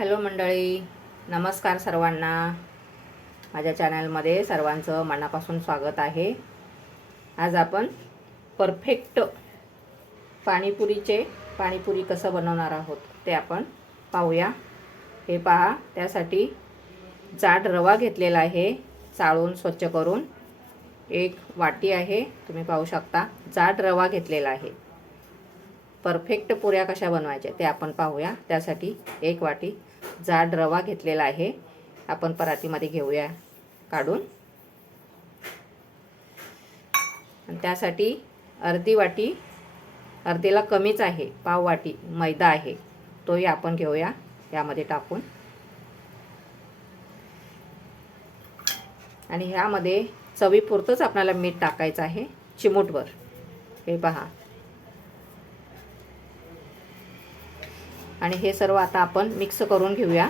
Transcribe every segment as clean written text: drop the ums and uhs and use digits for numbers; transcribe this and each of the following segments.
Hello मंडळी, नमस्कार सर्वांना. माझ्या चॅनलमध्ये सर्वांचं मनापासून स्वागत आहे. आज आपण परफेक्ट पाणीपुरी कसं बनवणार आहोत ते आपण पाहूया. हे पहा, त्यासाठी जाड रवा घेतलेला आहे, चाळून स्वच्छ करून. एक वाटी आहे, तुम्ही पाहू शकता, जाड रवा घेतलेला आहे. परफेक्ट पुऱ्या कशा बनवायच्या ते आपण पाहूया. त्यासाठी एक वाटी जाड रवा घेतलेला आहे, आपण परातीमध्ये घेऊया काढून. आणि त्यासाठी अर्धी वाटी, अर्धीला कमीच आहे, पाव वाटी मैदा आहे, तोही आपण घेऊया यामध्ये टाकून. आणि ह्यामध्ये चवीपुरतंच आपल्याला मीठ टाकायचं आहे, चिमूटभर. हे पहा. आणि हे सर्व आता आपण मिक्स करून घेऊया.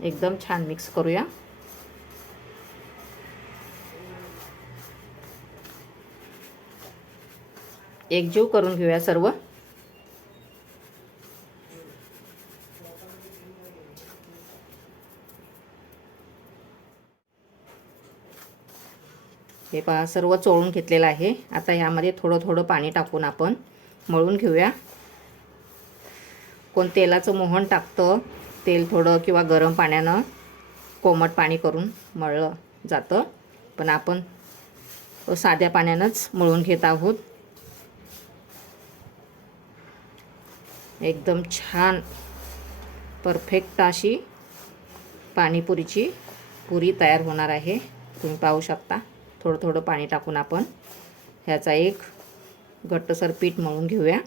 एकदम छान मिक्स करूया. एकजीव करून घेऊया सर्व. हे पहा, सर्व चोळून घेतलेलं आहे. आता यामध्ये थोडं थोडं पाणी टाकून आपण मळून घेऊया. कोण तेलाचं मोहन टाकतं, तेल थोडं किंवा गरम पाण्यानं कोमट पाणी करून मळलं जातं, पण आपण साध्या पाण्यानंच मळून घेत आहोत. एकदम छान परफेक्ट अशी पाणीपुरीची पुरी तयार होणार आहे. तुम्ही पाहू शकता. थोडं थोडं पाणी टाकून आपण ह्याचा एक घट्टसर पीठ मळून घेऊया.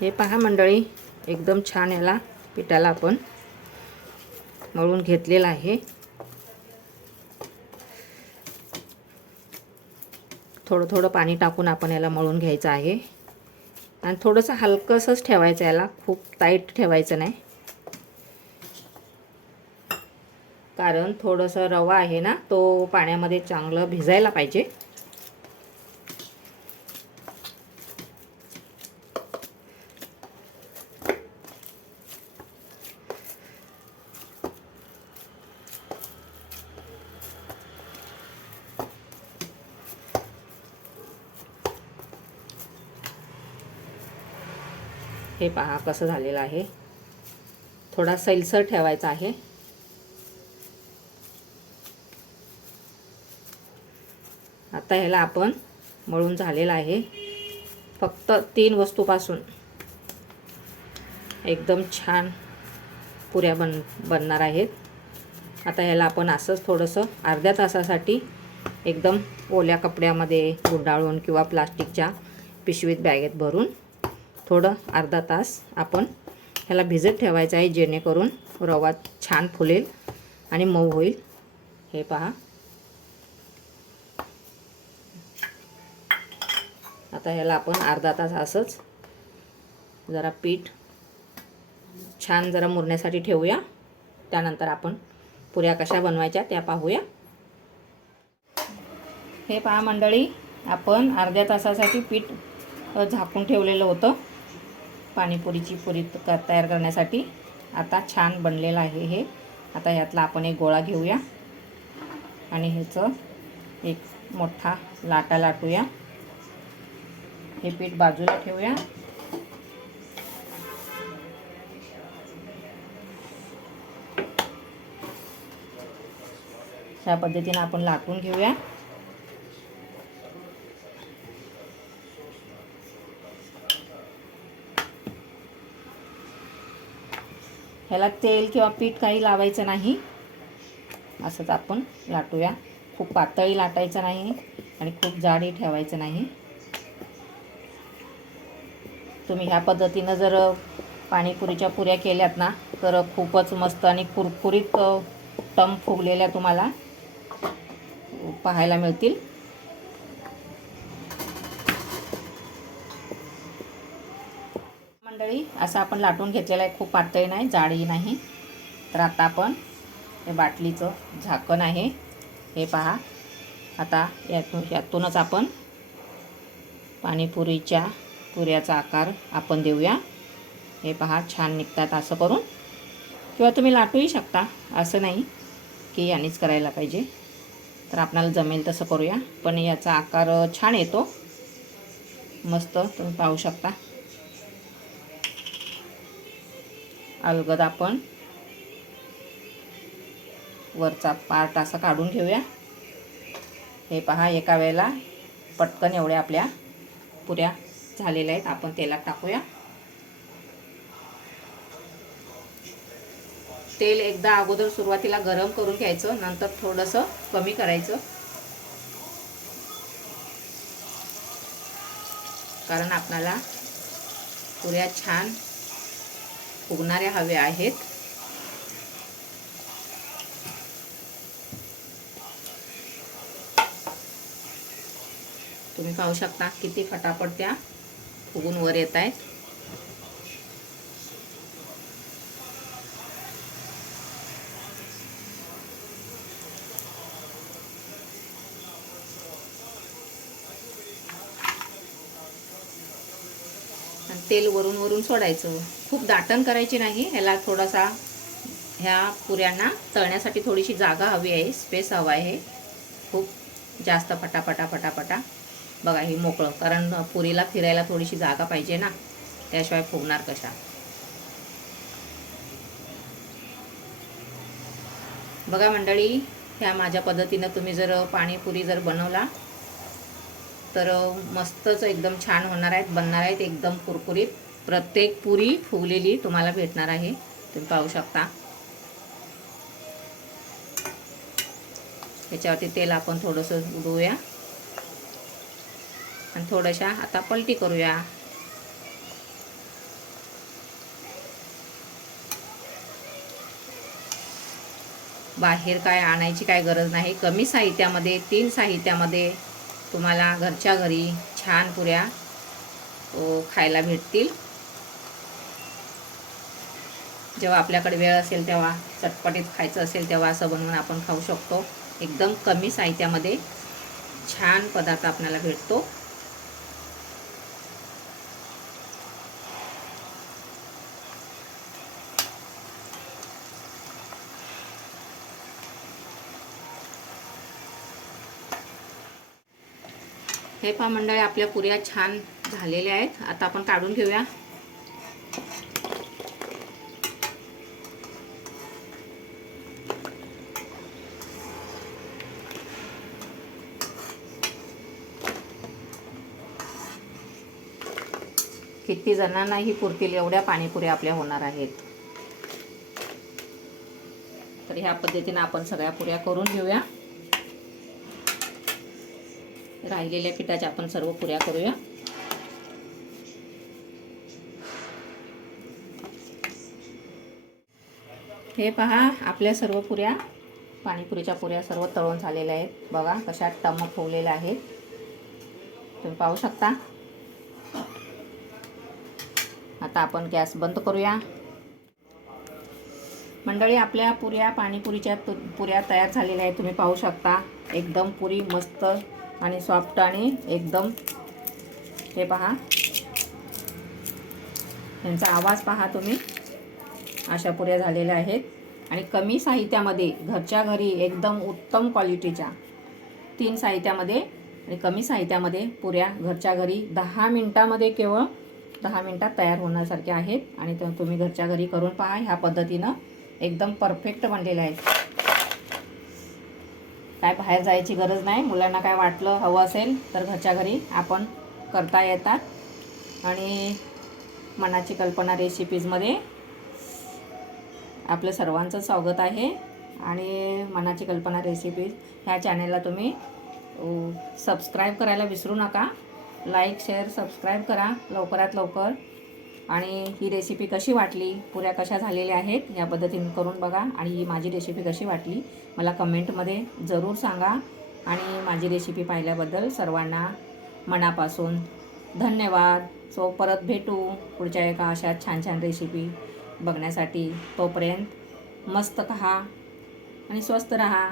हे पहा मंडळी, एकदम छान याला पिठाला आपण मळून घेतलेलं आहे. थोडं थोडं पाणी टाकून आपण याला मळून घ्यायचं आहे. आणि थोडंसं हलकंसंच ठेवायचं याला, खूप टाईट ठेवायचं नाही, कारण थोडंसं रवा आहे ना, तो पाण्यामध्ये चांगलं भिजायला पाहिजे. हे पहा कसं झालेलं आहे. थोडा सैलसर ठेवायचा आहे. आता ह्याला आपण मळून झालेलं आहे. फक्त 3 वस्तूपासून एकदम छान पुऱ्या बनणार आहेत. आता ह्याला आपण असंच थोडंसं अर्ध्या तासासाठी एकदम ओल्या कपड्यामध्ये गुंडाळून किंवा प्लास्टिकच्या पिशवीत बॅगेत भरून थोडं अर्धा तास आपण ह्याला भिजत ठेवायचं आहे, जेणेकरून रवा छान फुलेल आणि मऊ होईल. हे पहा. आता ह्याला आपण अर्धा तास असंच जरा पीठ छान जरा मुरण्यासाठी ठेवूया. त्यानंतर आपण पुऱ्या कशा बनवायच्या त्या पाहूया. हे पहा मंडळी, आपण अर्ध्या तासासाठी पीठ झाकून ठेवलेलं होतं पाणीपुरीची पुरी तयार करण्यासाठी. आता छान बनलेलं आहे हे. आता ह्यातला आपण एक गोळा घेऊया आणि ह्याचं एक मोठा लाटा लाटूया. हे पीठ बाजूला ठेवूया. अशा पद्धतीने आपण लाटून घेऊया. ह्याला तेल किंवा पीठ काही लावायचं नाही, असंच आपण लाटूया. खूप पातळी लाटायचं नाही आणि खूप जाडही ठेवायचं नाही. तुम्ही ह्या पद्धतीनं जर पाणीपुरीच्या पुऱ्या केल्यात ना, तर खूपच मस्त आणि कुरकुरीत टम फुगलेल्या तुम्हाला पाहायला मिळतील. मंडळी, असं आपण लाटून घेतलेलं आहे. खूप पातळ नाही, जाडही नाही. तर आता आपण हे बाटलीचं झाकण आहे. हे पहा, आता यातूनच आपण पाणीपुरीच्या पुऱ्याचा आकार आपण देऊया. हे पहा, छान निघतात असं करून, किंवा तुम्ही लाटूही शकता, असं नाही की यानेच करायला पाहिजे. तर आपल्याला जमेल तसं करूया, पण याचा आकार छान येतो, मस्त तुम्ही पाहू शकता. अलगद आपण वरचा पार्ट असा काढून घेऊया. हे पहा, एका वेळेला पटकन एवढ्या आपल्या पुऱ्या झालेल्या आहेत. आपण तेलात टाकूया. तेल एकदा अगोदर सुरुवातीला गरम करून घ्यायचं, नंतर थोडंसं कमी करायचं, कारण आपल्याला पुऱ्या छान फुगणाऱ्या हव्या आहेत. तुम्ही पाहू शकता किती फटाफट त्या फुगून वर येत आहेत. तेल वरून वरून सोडायचं, खूप दाटण करायची नाही. ह्याला थोडासा, ह्या पुऱ्यांना तळण्यासाठी थोडीशी जागा हवी आहे, स्पेस हवा आहे. खूप जास्त फटाफटा फटाफटा बघा ही मोकळं, कारण पुरीला फिरायला थोडीशी जागा पाहिजे ना, त्याशिवाय फुगणार कशा. बघा मंडळी, ह्या माझ्या पद्धतीनं तुम्ही जर पाणीपुरी जर बनवला तर मस्तच एकदम छान होणार आहेत, बनणार आहेत, एकदम कुरकुरीत. प्रत्येक पुरी फुगलेली तुम्हाला भेटणार आहे, तुम्ही पाहू शकता. त्याच्यावरती तेल आपण थोडंसं उडवूया आणि थोड्याशा आता पलटी करूया. बाहेर काय आणायची काय गरज नाही. कमी साहित्यामध्ये, 3 साहित्यामध्ये तुम्हाला घरच्या घरी छान पुऱ्या खायला भेटतील. जेव्हा आपल्याकडे वेळ असेल, तेव्हा चटपटीत खायचं असेल, तेव्हा असं बनवून आपण खाऊ शकतो. एकदम कमी साहित्यामध्ये छान पदार्थ आपल्याला भेटतो. हे पहा मंडळी, आपल्या पुऱ्या छान झालेल्या आहेत. आता आपण काढून घेऊया. किती जणांनाही पुरतील एवढ्या पाणीपुऱ्या आपल्या होणार आहेत. तर ह्या पद्धतीने आपण सगळ्या पुऱ्या करून घेऊया. राहिलेल्या पिठाच्या आपण सर्व पुऱ्या करूया. हे पहा, आपल्या सर्व पुऱ्या, पाणीपुरीच्या पुऱ्या सर्व तळून झालेल्या आहेत. बघा कशा टम्म फुगलेल्या आहेत, तुम्ही पाहू शकता. आता आपण गॅस बंद करूया. मंडळी, आपल्या पुऱ्या, पाणीपुरीच्या पुऱ्या तयार झालेल्या आहेत. तुम्ही पाहू शकता, एकदम पुरी मस्त आणि सॉफ्ट आणि एकदम, हे पहा, यांचा आवाज पहा तुम्ही. अशा पुऱ्या झालेल्या आहेत आणि कमी साहित्यामध्ये, घरच्या घरी एकदम उत्तम क्वालिटीच्या 3 साहित्यामध्ये आणि कमी साहित्यामध्ये पुऱ्या घरच्या घरी 10 मिनिटामध्ये, केवळ 10 मिनिटात तयार होण्यासारख्या आहेत. आणि तुम्ही घरच्या घरी करून पहा. ह्या पद्धतीनं एकदम परफेक्ट बनलेलं आहे. काय बाहेर जायची गरज नाही. मुलांना काय वाटलं, हवं असेल तर घरच्या घरी आपण करता येतात. आणि मनाची कल्पना रेसिपीजमध्ये आपलं सर्वांचं स्वागत आहे. आणि मनाची कल्पना रेसिपीज ह्या चॅनेलला तुम्ही सबस्क्राईब करायला विसरू नका. लाईक, शेअर, सबस्क्राईब करा लवकरात लवकर. आणि ही रेसिपी कशी वाटली, पुऱ्या कशा झालेल्या आहेत, या पद्धतीने करून बघा. आणि ही माझी रेसिपी कशी वाटली मला कमेंटमध्ये जरूर सांगा. आणि माझी रेसिपी पाहिल्याबद्दल सर्वांना मनापासून धन्यवाद. सो परत भेटू पुढच्या एका अशा छान छान रेसिपी बघण्यासाठी. तोपर्यंत मस्त खा, आणि स्वस्त राहा.